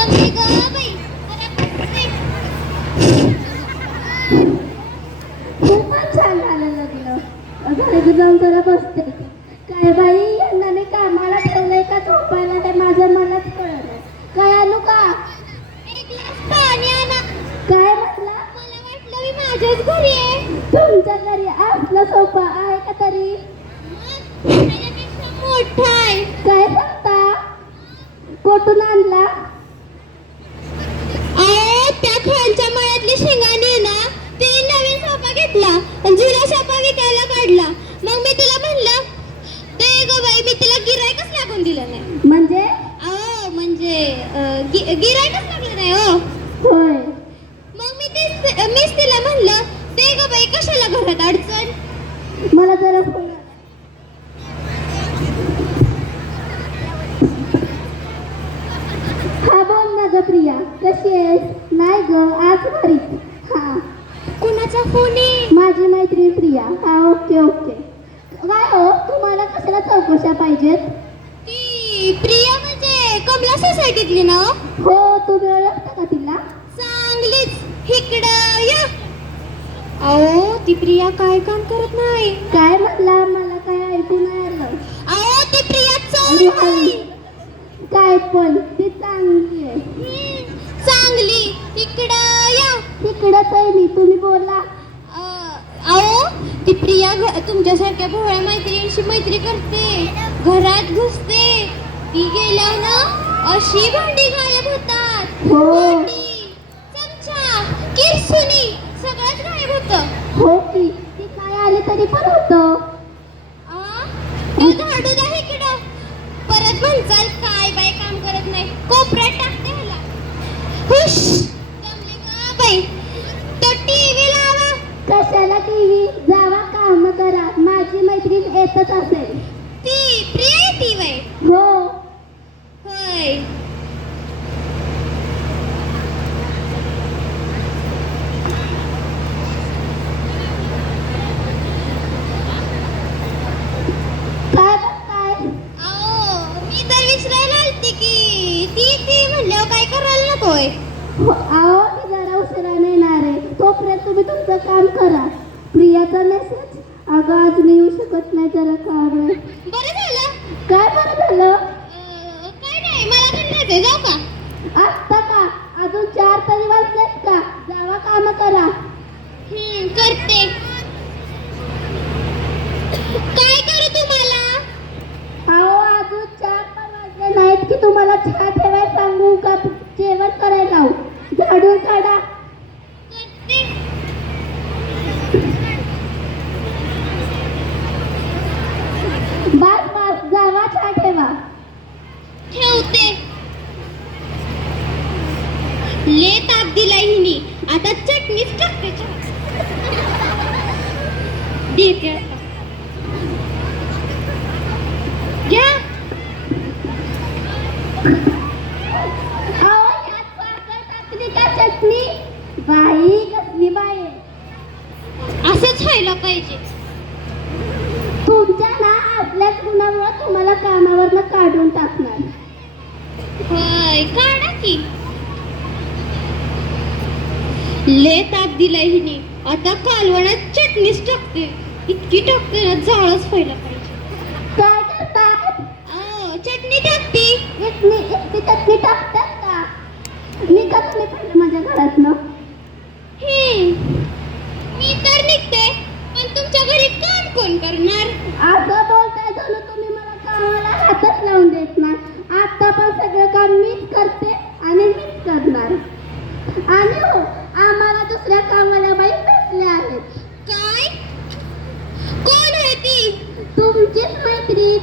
दमले ग बाई. जरा खूपच छान झालं लग्न. घरी जाऊन जरा बसते. काय बाई यांना कामाला ठेवलंय का झोपायला ते माझं मलाच कळलं नाही. काय आणू का? एक ग्लास पाणी आणा. काय म्हटलं? मला वाटलं मी माझ्याच घरी आहे. तुमच्या घरी असलं सोपं आहे का तरी? मग त्याच्यापेक्षा मोठा आहे. काय सांगता? कुठून आणला? अहो त्या खालच्या मळ्यातली शेंगाणी आहे ना, तिने नवीन सोफा घेतला आणि जुना सोफा विकायला काढला. मग मी तुला म्हणलं ते ग बाई, मी तिला गिरायकच लागून दिलं नाही. म्हणजे? अहो म्हणजे गिरायकच लागलं नाही हो. होय. मग मीच तिला म्हणलं ते ग बाई, कशाला घरात अडचण. मला जरा फोन आला. हा बोल ना ग प्रिया, कशी आहेस? नाही ग, आज घरीच. हा, कुणाचा फोन आहे? माझी मैत्रीण प्रिया. हा, ओके ओके. काय हो, तुम्हाला कशाला चौकशा पाहिजेत? ती प्रिया म्हणजे कमला सोसायटीतली ना? हो, तुम्ही ओळखता का तिला? चांगलीच. इकडं या. अहो ती प्रिया काय काम करत नाही. काय म्हटला? मला काय ऐकू नाही आलं. अहो ती प्रिया अरे चोर आई, आहे. काय पण ती चांगली आहे. चांगली. इकडं या. तिकडच आहे मी, तुम्ही बोला. अहो ती प्रिया तुमच्यासारख्या भोळ्या मैत्रिणीशी मैत्री करते, घरात घुसते. ती गेल्या ना अशी भांडी गायब होतात. हो. भांडी, चमचा, किरसुनी सगळंच गायब होतं. हो की, ती काय आली तरी पण होतं. तू झाडू द्या इकडं. परत म्हणचाल काय बाय काम करत नाही. कोपऱ्यात टाकते ह्याला. हुश. जमले का बाई? तो टीव्ही लावा. कशाला टीव्ही? जावा काम करा. माझी मैत्रीण येतच असेल. ती प्रिया आहे ती बाई. हो. होय. काय बघताय? अहो मी तर विसरायला आलते की ती म्हणल्यावर काय करायला नकोय. अहो, ती जरा उशिराने येणार आहे. तोपर्यंत तुम्ही तुमचं काम करा. प्रियाचा मेसेज? अगं आज मी येऊ शकत नाही, जरा काम आहे. बरं झालं. काय बरं झालं? काय नाही, मला घरी जायचंय. जाऊ का? आत्ता का? अजून 4 तरी वाजलेत का? जावा काम करा. करते. काय करू तुम्हाला? अहो, अजून 4 पण वाजले नाहीत की तुम्हाला चहा ठेवायला सांगू का जेवण करायला लावू? झाडून काढा. करते. बस बस, जावा चहा ठेवा. ठेवते. ले ताप दिलाय हिनी. आता चटणीच टाकते चहा. देते आता. घ्या. अहो, यात साखर टाकली का चटणी? बाई कसली बाई आहे. असंच व्हायला पाहिजे. तुमच्या ना आपल्याच गुणामुळे तुम्हाला कामावरनं काढून टाकणार. होय, काढा की. ले ताप दिलाय हिने. आता कालवणात चटणीच टाकते. इतकी टाकते ना जाळच व्हायला पाहिजे. काय करतात? चटणी टाकते. इतकी चटणी टाकतात का? निघा तुम्ही पहिलं माझ्या घरातनं. मी तर निघते, पण तुमच्या घरी काम कोण करणार? असं बोलताय जणू तुम्ही मला कामाला हातच लावून देत ना. आता पण सगळं काम मीच करते आणि मीच करणार. आणि हो, आम्हाला दुसऱ्या कामाला बाई भेटल्या आहेत. काय? कोण आहे ती? तुमचीच मैत्रीण